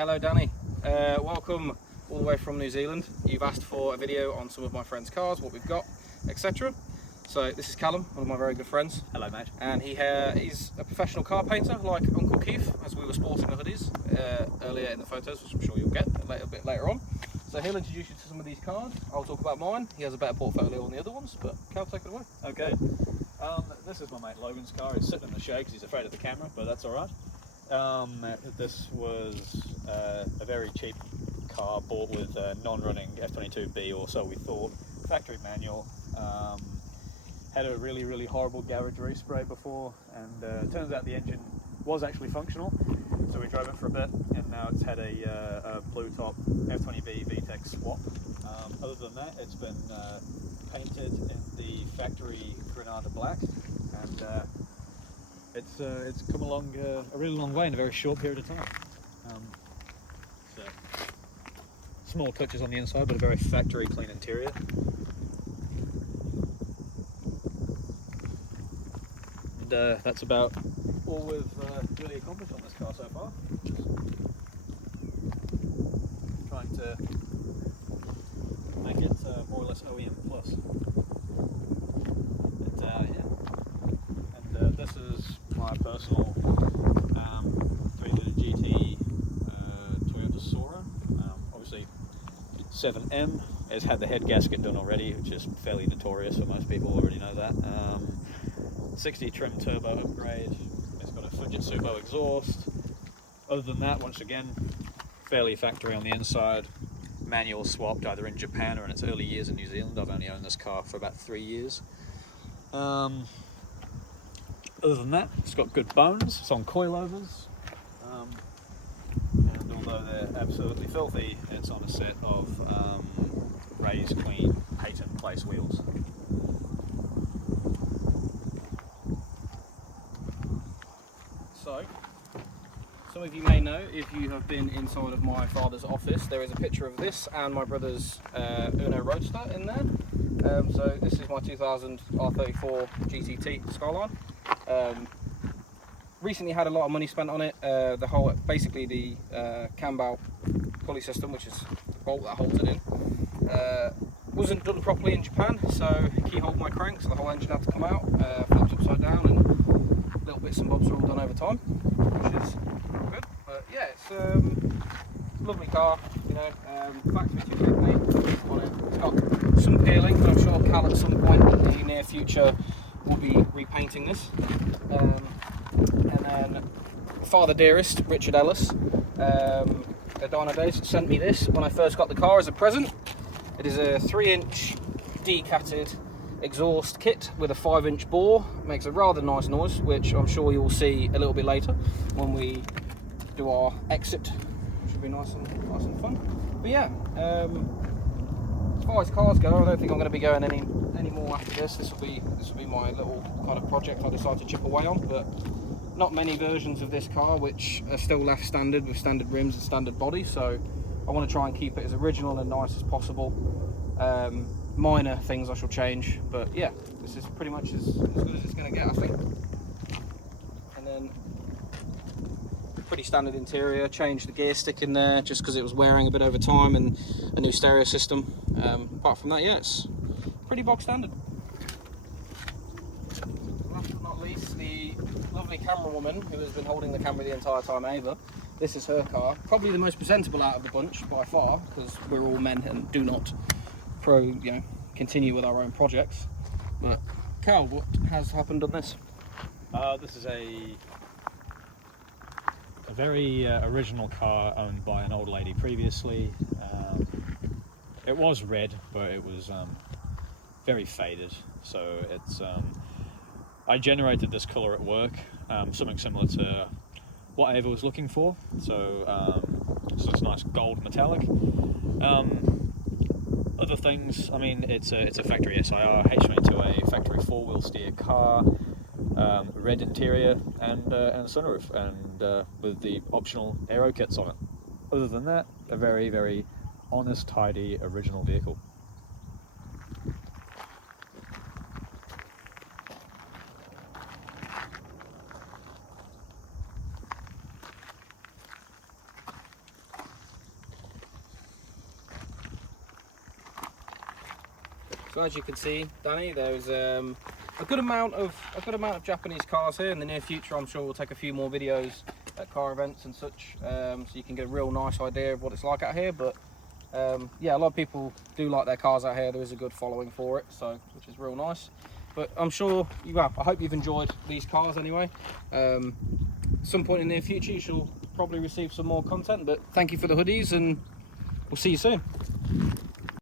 Hello Danny, welcome all the way from New Zealand. You've asked for a video on some of my friends' cars, what we've got, etc. So this is Callum, one of my very good friends. Hello mate. And he's a professional car painter like Uncle Keith, as we were sporting the hoodies earlier in the photos, which I'm sure you'll get a little bit later on. So he'll introduce you to some of these cars. I'll talk about mine. He has a better portfolio on the other ones, but Cal, take it away. Okay. This is my mate Logan's car. He's sitting in the shade because he's afraid of the camera, but that's alright. This was a very cheap car bought with non-running F22B, or so we thought. Factory manual. Had a really horrible garage respray before, and turns out the engine was actually functional. So we drove it for a bit, and now it's had a blue top F20B VTEC swap. Other than that, it's been painted in the factory Granada black, and it's come along a really long way in a very short period of time. So small touches on the inside, but a very factory clean interior. And that's about all we've really accomplished on this car so far. Just trying to make it more or less OEM plus. But, yeah. And this is my personal 3-litre GT Toyota Sora. Obviously 7M has had the head gasket done already, which is fairly notorious, so most people already know that. 60 trim turbo upgrade. It's got a Fujitsu exhaust. Other than that, once again, fairly factory on the inside. Manual swapped either in Japan or in its early years in New Zealand. I've only owned this car for about 3 years. Other than that, it's got good bones. It's on coilovers. And although they're absolutely filthy, it's on a set of raised clean patent place wheels. So, some of you may know, if you have been inside of my father's office, there is a picture of this and my brother's Uno Roadster in there. So this is my 2000 R34 GTT Skyline. Recently had a lot of money spent on it. Basically the cam-bow pulley system, which is the bolt that holds it in, wasn't done properly in Japan, so keyholed my crank, so the whole engine had to come out, flipped upside down, and little bits and bobs are all done over time, which is good. But yeah, it's a lovely car, you know, factory 288 on it. It's got some peeling, but I'm sure Cal at some point in the near future will be repainting this. And then Father Dearest, Richard Ellis, at Dynodaze, sent me this when I first got the car as a present. It is a 3-inch decatted exhaust kit with a 5-inch bore. It makes a rather nice noise, which I'm sure you'll see a little bit later when we do our exit. Should be nice and fun. But yeah, as far as cars go, I don't think I'm going to be going any more after this. This will be my little kind of project I decide to chip away on. But not many versions of this car which are still left standard with standard rims and standard body. So I want to try and keep it as original and nice as possible. Minor things I shall change, but yeah, this is pretty much as good as it's going to get, I think. And then pretty standard interior. Changed the gear stick in there just because it was wearing a bit over time, and a new stereo system. Apart from that, yeah, it's pretty bog standard. Last but not least, the lovely camera woman who has been holding the camera the entire time, Ava. This is her car, probably the most presentable out of the bunch by far, because we're all men and do not continue with our own projects. But Cal, what has happened on this? This is a very original car owned by an old lady previously. It was red, but it was very faded. So it's I generated this colour at work, something similar to what Ava was looking for. So it's nice gold metallic. Other things, I mean, it's a factory SIR, H22A factory 4-wheel steer car, red interior and sunroof, and with the optional aero kits on it. Other than that, a very honest, tidy, original vehicle. So as you can see, Danny, there's a good amount of Japanese cars here. In the near future, I'm sure we'll take a few more videos at car events and such, so you can get a real nice idea of what it's like out here. But yeah, a lot of people do like their cars out here. There is a good following for it, so which is real nice. But I'm sure I hope you've enjoyed these cars anyway. Some point in the near future, you shall probably receive some more content. But thank you for the hoodies, and we'll see you soon.